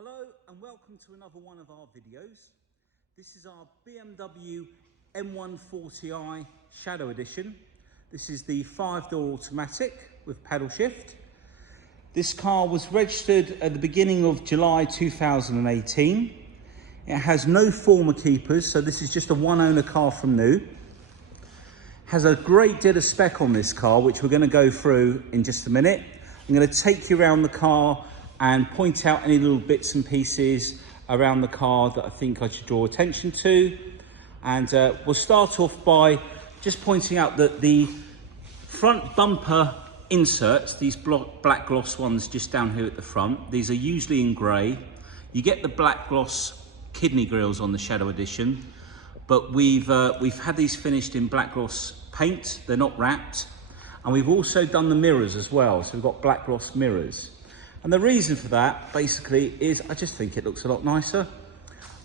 Hello and welcome to another one of our videos. This is our BMW M140i Shadow Edition. This is the 5-door automatic with paddle shift. This car was registered at the beginning of July 2018. It has no former keepers, so this is just a one-owner car from new. Has a great deal of spec on this car, which we're going to go through in just a minute. I'm going to take you around the car and point out any little bits and pieces around the car that I think I should draw attention to. And we'll start off by just pointing out that the front bumper inserts, these black gloss ones just down here at the front, these are usually in grey. You get the black gloss kidney grills on the Shadow Edition, but we've had these finished in black gloss paint. They're not wrapped. And we've also done the mirrors as well. So we've got black gloss mirrors. And the reason for that, basically, is I just think it looks a lot nicer.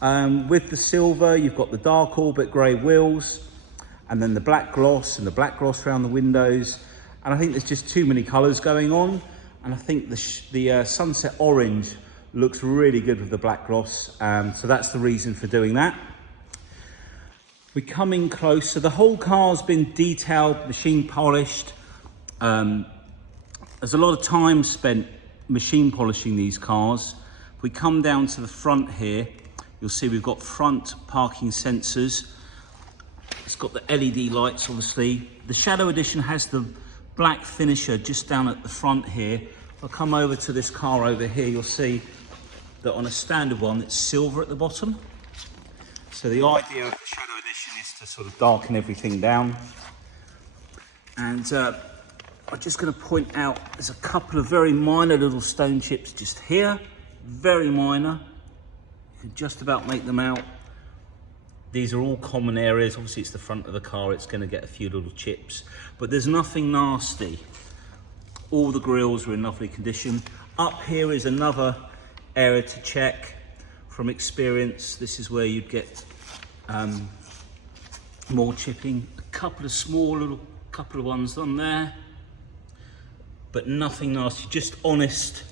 With the silver, you've got the dark orbit grey wheels, and then the black gloss around the windows. And I think there's just too many colours going on. And I think the sunset orange looks really good with the black gloss. So that's the reason for doing that. We come in close. So the whole car's been detailed, machine polished. There's a lot of time spent machine polishing these cars. If we come down to the front here, you'll see we've got front parking sensors. It's got the LED lights, obviously. The Shadow Edition has the black finisher just down at the front here. If I come over to this car over here, you'll see that on a standard one, it's silver at the bottom. So the idea of the Shadow Edition is to sort of darken everything down. And I'm just going to point out there's a couple of very minor little stone chips just here, very minor. You can just about make them out. These are all common areas. Obviously it's the front of the car, it's going to get a few little chips, but there's nothing nasty. All the grills are in lovely condition. Up here is another area to check from experience. This is where you'd get more chipping. A couple of small little couple of ones on there, but nothing nasty, just honest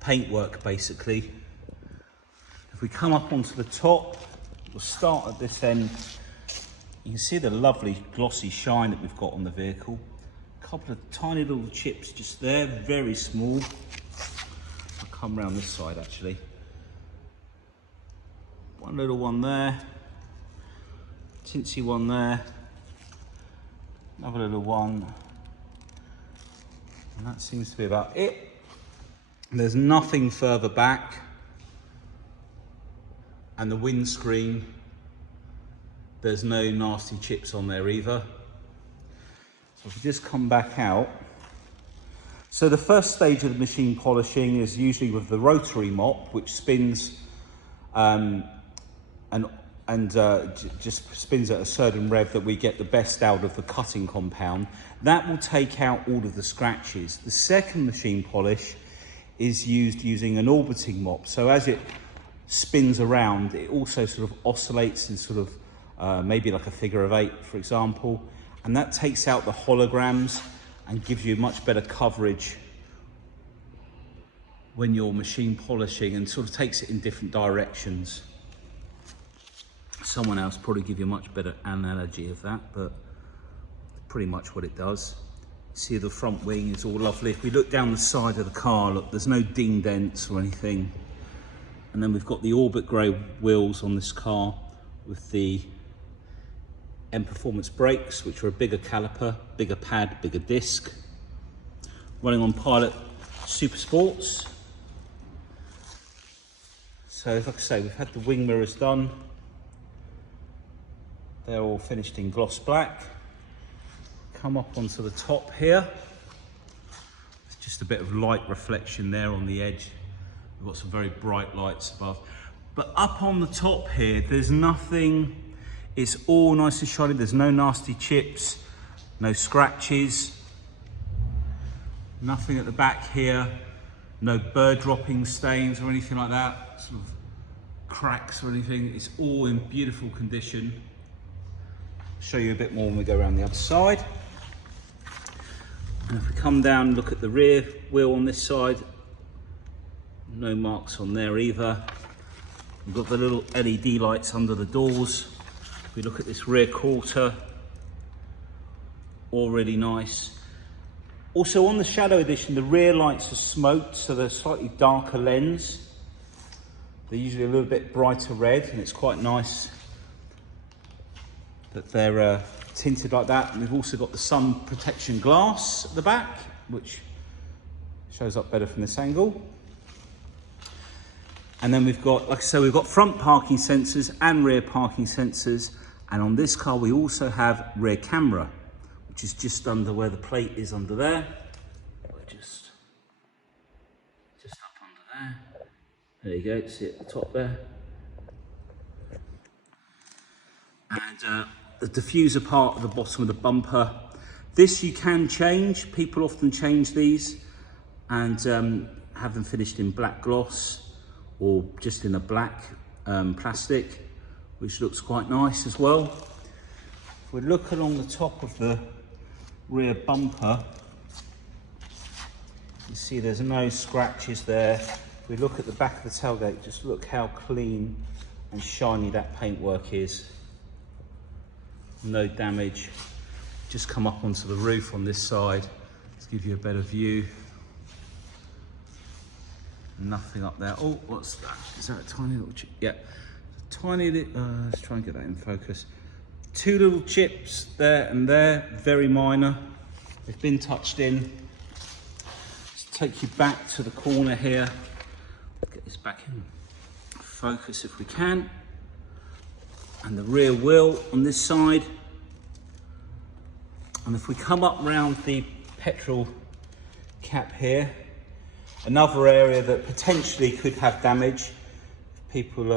paintwork basically. If we come up onto the top, we'll start at this end. You can see the lovely glossy shine that we've got on the vehicle. A couple of tiny little chips just there, very small. I'll come around this side actually. One little one there, tinsy one there, another little one. And that seems to be about it. There's nothing further back. And the windscreen, there's no nasty chips on there either. So if we just come back out. So the first stage of the machine polishing is usually with the rotary mop, which spins just spins at a certain rev that we get the best out of the cutting compound. That will take out all of the scratches. The second machine polish is used using an orbiting mop. So as it spins around, it also sort of oscillates in sort of maybe like a figure of 8, for example. And that takes out the holograms and gives you much better coverage when you're machine polishing, and sort of takes it in different directions. Someone else probably give you a much better analogy of that, but pretty much what it does. See, the front wing is all lovely. If we look down the side of the car, look, there's no ding dents or anything. And then we've got the orbit grey wheels on this car with the M Performance brakes, which are a bigger caliper, bigger pad, bigger disc. Running on Pilot Super Sports. So, like I say, we've had the wing mirrors done. They're all finished in gloss black. Come up onto the top here. There's just a bit of light reflection there on the edge. We've got some very bright lights above. But up on the top here, there's nothing. It's all nice and shiny. There's no nasty chips, no scratches. Nothing at the back here. No bird dropping stains or anything like that. Sort of cracks or anything. It's all in beautiful condition. Show you a bit more when we go around the other side. And if we come down and look at the rear wheel on this side, No marks on there either. We've got the little LED lights under the doors. If we look at this rear quarter, all really nice. Also on the Shadow Edition, the rear lights are smoked, so they're slightly darker lens. They're usually a little bit brighter red, and it's quite nice that they're tinted like that. And we've also got the sun protection glass at the back, which shows up better from this angle. And then we've got, like I say, we've got front parking sensors and rear parking sensors. And on this car, we also have rear camera, which is just under where the plate is under there. Just up under there. There you go, see it at the top there. And the diffuser part at the bottom of the bumper. This you can change. People often change these and have them finished in black gloss or just in a black plastic, which looks quite nice as well. If we look along the top of the rear bumper, you see there's no scratches there. If we look at the back of the tailgate, just look how clean and shiny that paintwork is. No damage. Just come up onto the roof on this side to give you a better view. Nothing up there. Oh, what's that? Is that a tiny little chip? Yeah, tiny little, let's try and get that in focus. Two little chips there and there, very minor. They've been touched in. Let's take you back to the corner here. Get this back in focus if we can. And the rear wheel on this side. And if we come up round the petrol cap here, another area that potentially could have damage if people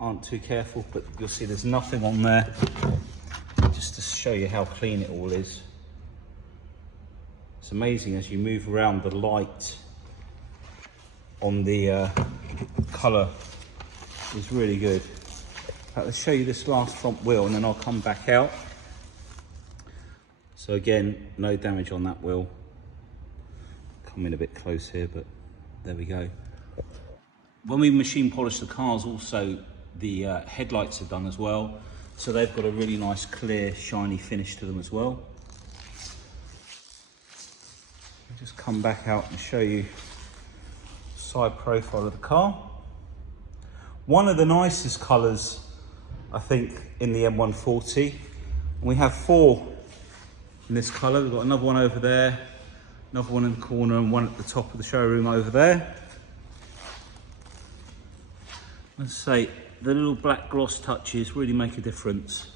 aren't too careful, but you'll see there's nothing on there, just to show you how clean it all is. It's amazing as you move around, the light on the colour is really good. Let's show you this last front wheel and then I'll come back out. So again, no damage on that wheel. Come in a bit close here, but there we go. When we machine polish the cars, also the headlights are done as well. So they've got a really nice, clear, shiny finish to them as well. I'll just come back out and show you the side profile of the car. One of the nicest colours, I think, in the M140. We have 4 in this colour. We've got another one over there, another one in the corner, and one at the top of the showroom over there. Let's say the little black gloss touches really make a difference.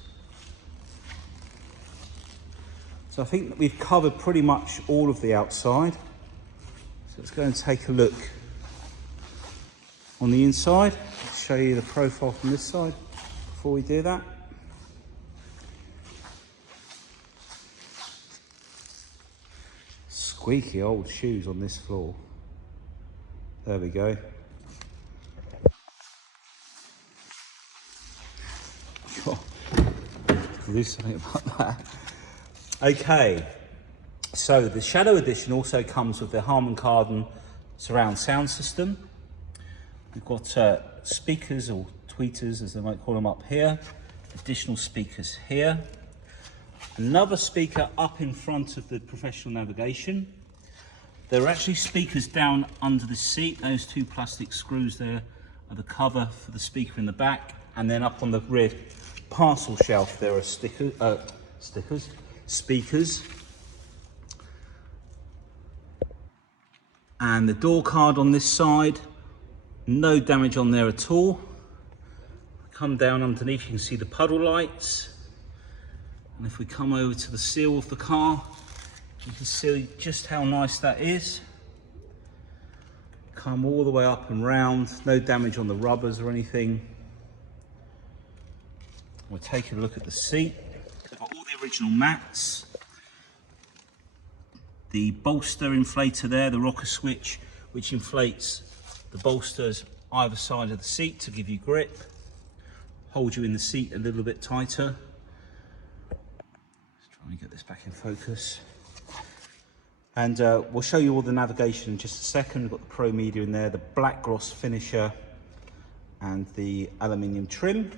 So I think that we've covered pretty much all of the outside. So let's go and take a look on the inside. Let's show you the profile from this side before we do that. Squeaky old shoes on this floor. There we go. Do something about that. Okay, so the Shadow Edition also comes with the HARMAN KARDON surround sound system. We've got speakers, or tweeters as they might call them, up here. Additional speakers here. Another speaker up in front of the professional navigation. There are actually speakers down under the seat. Those 2 plastic screws there are the cover for the speaker in the back. And then up on the rear parcel shelf there are speakers. And the door card on this side, no damage on there at all. Come down underneath, you can see the puddle lights. And if we come over to the seal of the car, you can see just how nice that is. Come all the way up and round, no damage on the rubbers or anything. We'll take a look at the seat. We've got all the original mats. The bolster inflator there, the rocker switch, which inflates the bolsters either side of the seat to give you grip. Hold you in the seat a little bit tighter. Let's try and get this back in focus. And we'll show you all the navigation in just a second. We've got the Pro Media in there, the black gloss finisher and the aluminium trim.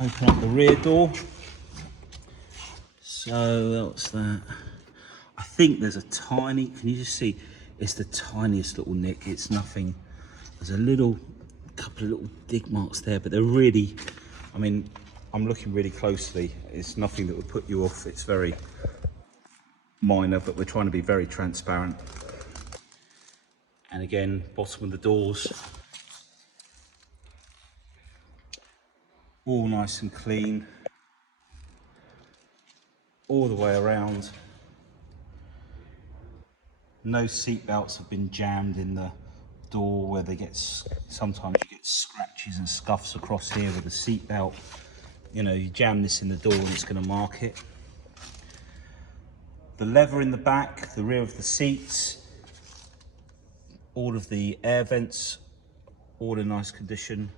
Open up the rear door. So what's that? I think there's a tiny, can you just see? It's the tiniest little nick. It's nothing. There's a couple of little dig marks there, but they're really, I mean, I'm looking really closely. It's nothing that would put you off. It's very minor, but we're trying to be very transparent. And again, bottom of the doors, all nice and clean, all the way around. No seat belts have been jammed in the door where they get, sometimes you get scratches and scuffs across here with the seat belt. You know, you jam this in the door and it's going to mark it. The leather in the back, the rear of the seats, all of the air vents, all in nice condition.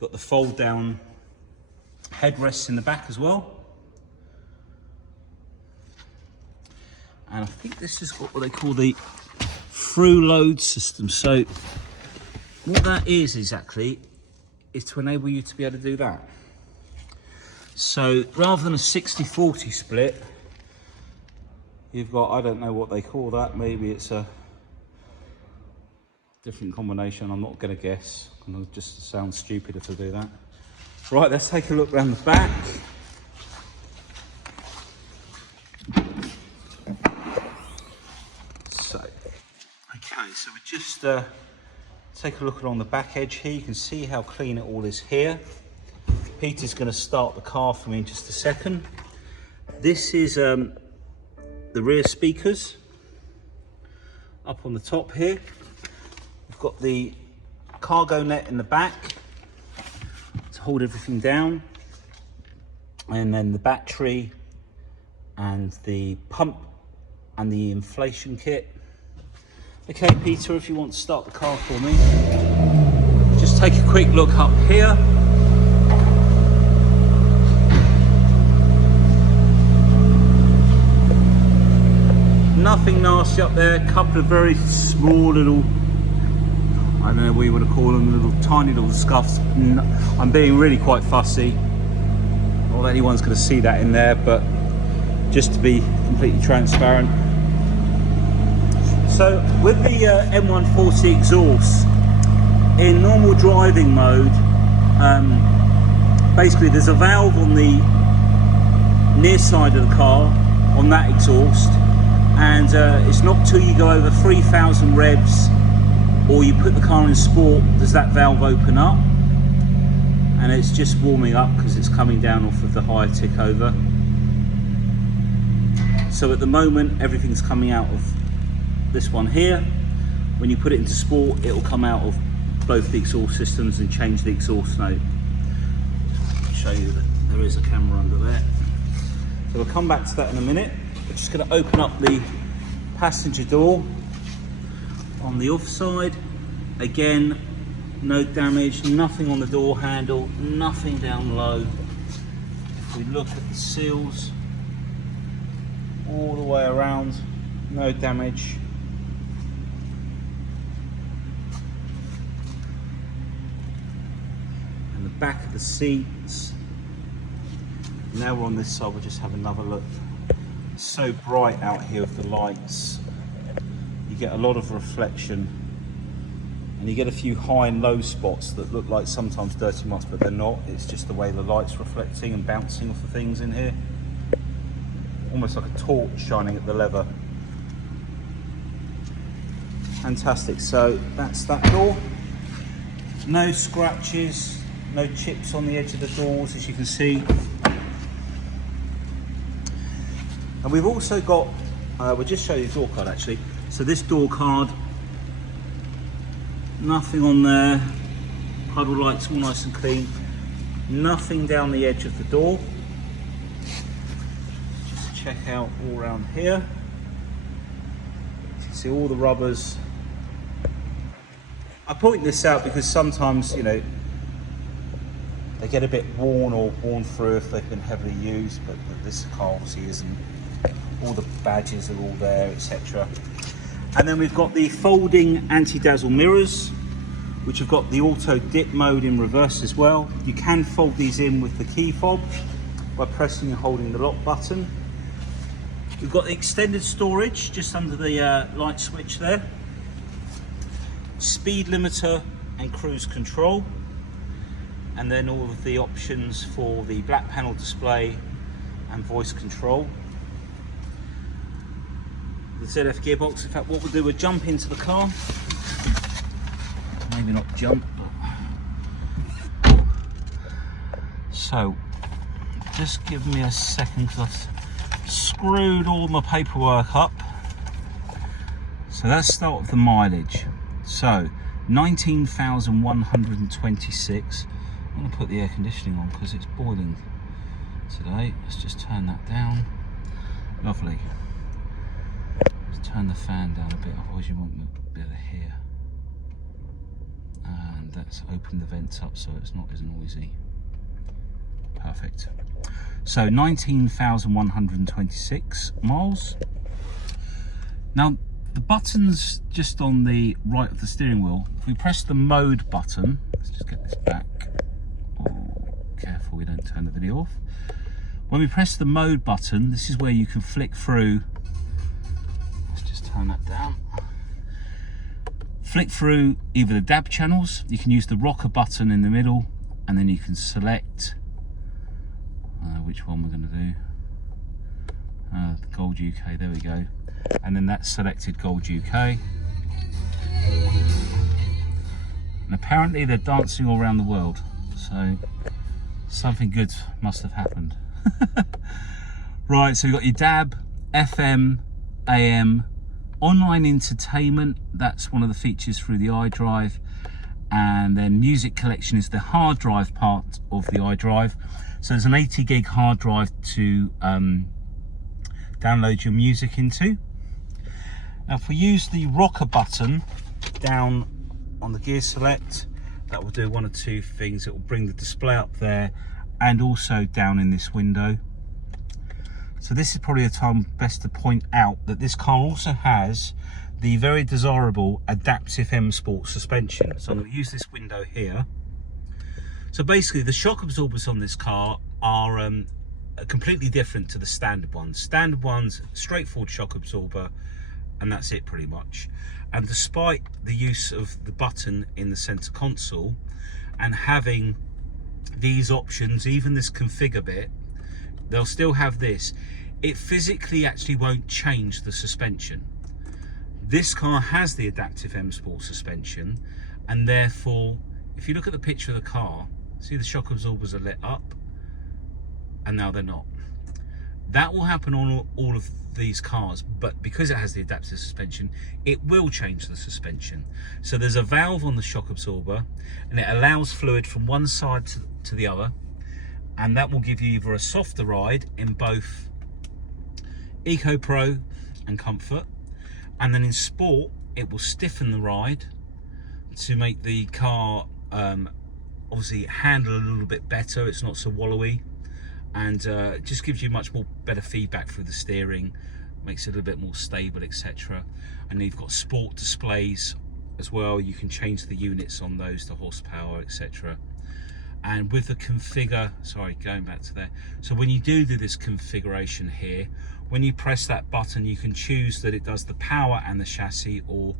Got the fold down headrests in the back as well. And I think this is what they call the through load system. So what that is exactly is to enable you to be able to do that. So rather than a 60-40 split, you've got, I don't know what they call that, maybe it's a different combination, I'm not going to guess, it'll just sound stupid if I do that. Right, let's take a look around the back. So we just take a look along the back edge here. You can see how clean it all is here. Peter's going to start the car for me in just a second. This is the rear speakers up on the top here. We've got the cargo net in the back to hold everything down, and then the battery and the pump and the inflation kit. Okay, Peter, if you want to start the car for me, just take a quick look up here. Nothing nasty up there, a couple of very small little, I don't know what you want to call them, little tiny little scuffs. I'm being really quite fussy. Not that anyone's going to see that in there, but just to be completely transparent. So with the M140 exhaust, in normal driving mode, basically there's a valve on the near side of the car on that exhaust, and it's not till you go over 3,000 revs or you put the car in sport does that valve open up, and it's just warming up because it's coming down off of the higher tick over. So at the moment everything's coming out of this one here. When you put it into sport, it will come out of both the exhaust systems and change the exhaust note. I'll show you that there is a camera under there. So we'll come back to that in a minute. We're just going to open up the passenger door on the off side. Again, no damage, nothing on the door handle, nothing down low. If we look at the seals all the way around, no damage. Back of the seats. Now we're on this side, we'll just have another look. It's so bright out here with the lights. You get a lot of reflection, and you get a few high and low spots that look like sometimes dirty moss, but they're not. It's just the way the light's reflecting and bouncing off the things in here. Almost like a torch shining at the leather. Fantastic. So that's that door. No scratches. No chips on the edge of the doors, as you can see. And we've also got, we'll just show you the door card actually. So this door card, nothing on there. Puddle lights all nice and clean. Nothing down the edge of the door. Just check out all around here. You can see all the rubbers. I point this out because sometimes, you know, They get a bit worn or worn through if they've been heavily used, but this car obviously isn't. All the badges are all there, etc. And then we've got the folding anti-dazzle mirrors, which have got the auto dip mode in reverse as well. You can fold these in with the key fob by pressing and holding the lock button. We've got the extended storage just under the light switch there. Speed limiter and cruise control. And then all of the options for the black panel display and voice control. The ZF gearbox. In fact, what we'll do, we'll jump into the car. Maybe not jump, but... So, just give me a second because I've screwed all my paperwork up. So let's start with the mileage. So, 19,126. I'm going to put the air conditioning on because it's boiling today. Let's just turn that down. Lovely. Let's turn the fan down a bit, otherwise you won't be able to hear. And let's open the vents up so it's not as noisy. Perfect. So 19,126 miles. Now the buttons just on the right of the steering wheel, if we press the mode button, let's just get this back. Oh, careful we don't turn the video off. When we press the mode button, this is where you can flick through. Let's just turn that down. Flick through either the DAB channels, you can use the rocker button in the middle, and then you can select which one we're going to do. The Gold UK, there we go. And then that's selected Gold UK. And apparently they're dancing all around the world, so something good must have happened. Right, so you've got your DAB, FM, AM, online entertainment, that's one of the features through the iDrive, and then music collection is the hard drive part of the iDrive. So there's an 80 gig hard drive to download your music into. Now if we use the rocker button down on the gear select, that will do one or two things. It will bring the display up there and also down in this window. So this is probably a time best to point out that this car also has the very desirable adaptive M Sport suspension. So I'm going to use this window here. So basically the shock absorbers on this car are completely different to the standard ones. Standard ones, straightforward shock absorber, and that's it pretty much. And despite the use of the button in the center console and having these options, even this configure bit, they'll still have this. It physically actually won't change the suspension. This car has the adaptive M Sport suspension, and therefore, if you look at the picture of the car, see the shock absorbers are lit up, and now they're not. That will happen on all of these cars, but because it has the adaptive suspension, it will change the suspension. So there's a valve on the shock absorber, and it allows fluid from one side to the other, and that will give you either a softer ride in both Eco Pro and Comfort, and then in Sport it will stiffen the ride to make the car obviously handle a little bit better. It's not so wallowy, and it just gives you much more better feedback through the steering, makes it a little bit more stable, etc. And you've got Sport displays as well. You can change the units on those, the horsepower, etc. And with the configure, sorry, going back to there, so when you do this configuration here, when you press that button, you can choose that it does the power and the chassis, or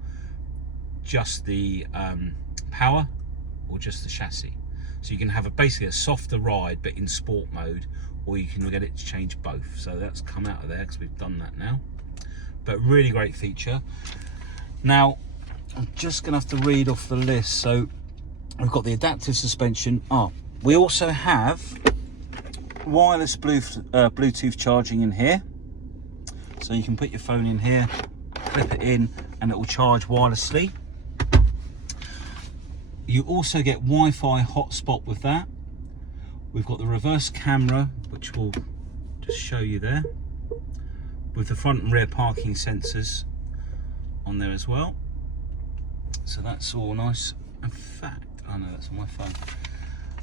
just the power, or just the chassis. So you can have basically a softer ride but in sport mode, or you can get it to change both. So that's come out of there because we've done that now. But really great feature. Now I'm just gonna have to read off the list. So we've got the adaptive suspension. We also have wireless Bluetooth charging in here. So you can put your phone in here, clip it in, and it will charge wirelessly. You also get Wi-Fi hotspot with that. We've got the reverse camera, which will just show you there, with the front and rear parking sensors on there as well. So that's all nice. In fact, oh no, that's on my phone.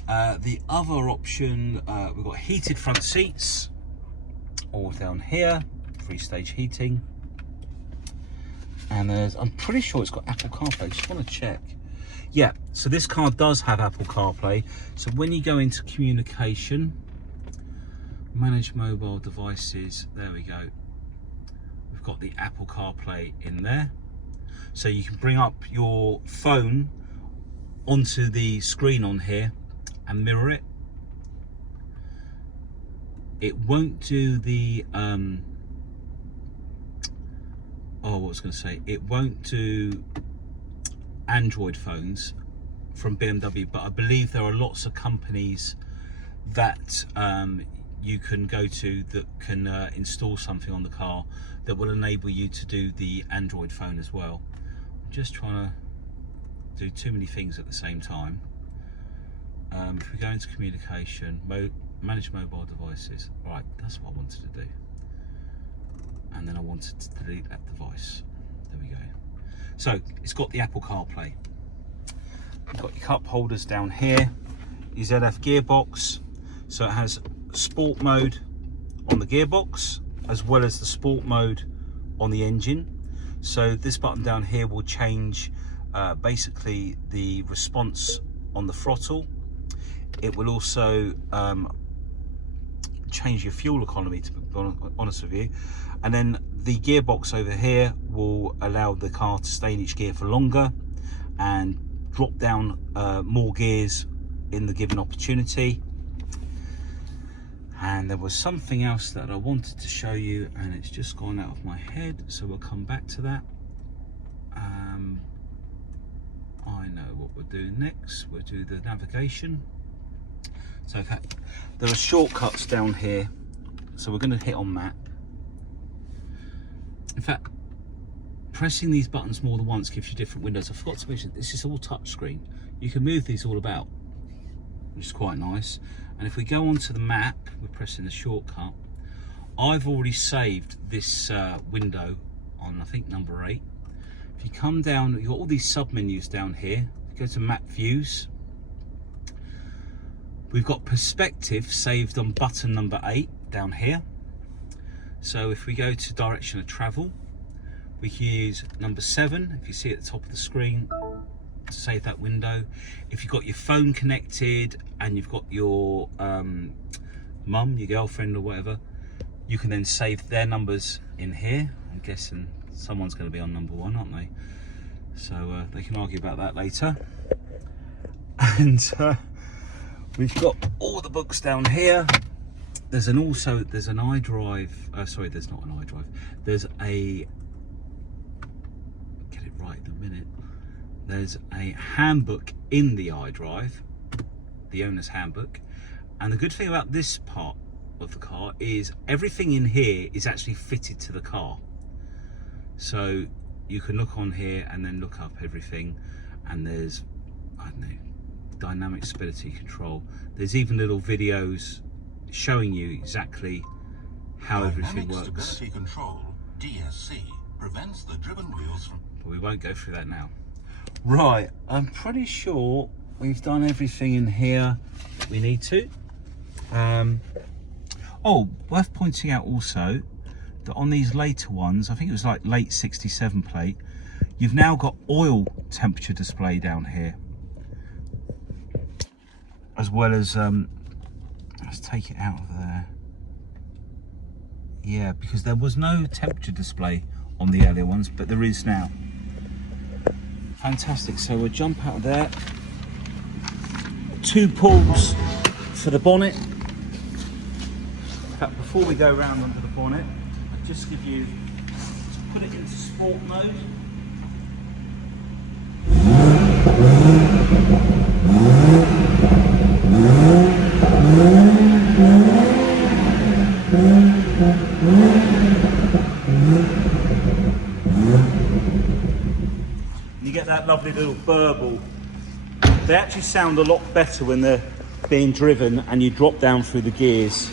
The other option, we've got heated front seats, all down here, 3-stage heating. And I'm pretty sure it's got Apple CarPlay, I just want to check. Yeah, so this car does have Apple CarPlay. So when you go into communication, manage mobile devices, there we go. We've got the Apple CarPlay in there. So you can bring up your phone onto the screen on here and mirror it. It won't do the it won't do Android phones from BMW, but I believe there are lots of companies that you can go to that can install something on the car that will enable you to do the Android phone as well. I'm just trying to do too many things at the same time. If we go into communication, manage mobile devices, right, that's what I wanted to do. And then I wanted to delete that device. There we go. So it's got the Apple CarPlay. You've got your cup holders down here, your ZF gearbox. So it has sport mode on the gearbox as well as the sport mode on the engine. So this button down here will change basically the response on the throttle. It will also change your fuel economy, to be honest with you. And then the gearbox over here will allow the car to stay in each gear for longer and drop down more gears in the given opportunity. And there was something else that I wanted to show you and it's just gone out of my head, so we'll come back to that. I know what we'll do next. We'll do the navigation. So okay, there are shortcuts down here, so we're going to hit on map. In fact, pressing these buttons more than once gives you different windows. I forgot to mention, this is all touchscreen. You can move these all about, which is quite nice. And if we go onto the map, we're pressing the shortcut. I've already saved this window on, I think, number 8. If you come down, you've got all these sub-menus down here. If you go to map views, we've got perspective saved on button number 8 down here. So if we go to direction of travel, we can use number 7, if you see at the top of the screen, to save that window. If you've got your phone connected and you've got your mum, your girlfriend or whatever, you can then save their numbers in here. I'm guessing someone's going to be on number 1, aren't they? So they can argue about that later. And we've got all the books down here. There's an iDrive, sorry, there's not an iDrive. There's a, get it right in a minute. There's a handbook in the iDrive, the owner's handbook. And the good thing about this part of the car is everything in here is actually fitted to the car. So you can look on here and then look up everything. And there's, I don't know, dynamic stability control. There's even little videos showing you exactly how everything works. Dynamic stability control, DSC, prevents the driven wheels from... But we won't go through that now. Right, I'm pretty sure we've done everything in here that we need to. Oh, worth pointing out also that on these later ones, I think it was like late 67 plate, you've now got oil temperature display down here. As well as, let's take it out of there. Yeah, because there was no temperature display on the earlier ones, but there is now. Fantastic, so we'll jump out of there. 2 pulls for the bonnet. In fact, before we go around under the bonnet, I'll just give you, to put it into sport mode. You get that lovely little burble. They actually sound a lot better when they're being driven and you drop down through the gears.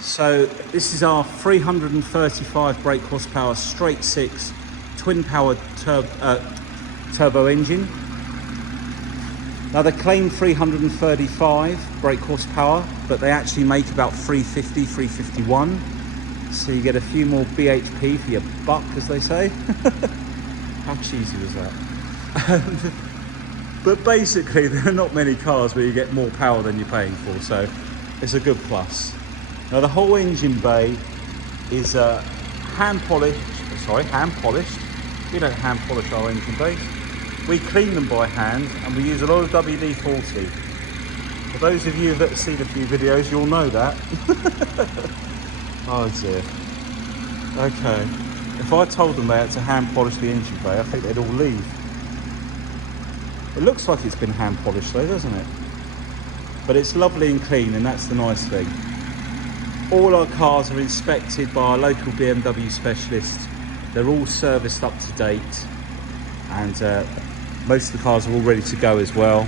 So this is our 335 brake horsepower straight 6 twin powered turbo engine. Now they claim 335 brake horsepower, but they actually make about 350, 351. So you get a few more BHP for your buck, as they say. How cheesy was that? But basically, there are not many cars where you get more power than you're paying for, so it's a good plus. Now the whole engine bay is hand polished. We don't hand polish our engine bays. We clean them by hand, and we use a lot of WD-40. For those of you that have seen a few videos, you'll know that. Oh dear. Okay. If I told them they had to hand polish the engine bay, I think they'd all leave. It looks like it's been hand polished though, doesn't it? But it's lovely and clean, and that's the nice thing. All our cars are inspected by our local BMW specialist. They're all serviced up to date, and most of the cars are all ready to go as well.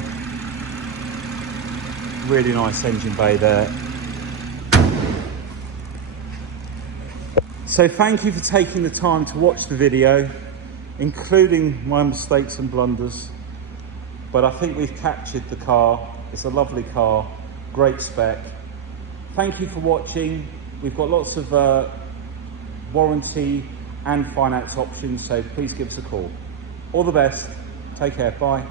Really nice engine bay there. So thank you for taking the time to watch the video, including my mistakes and blunders. But I think we've captured the car. It's a lovely car, great spec. Thank you for watching. We've got lots of warranty and finance options, so please give us a call. All the best. Take care. Bye.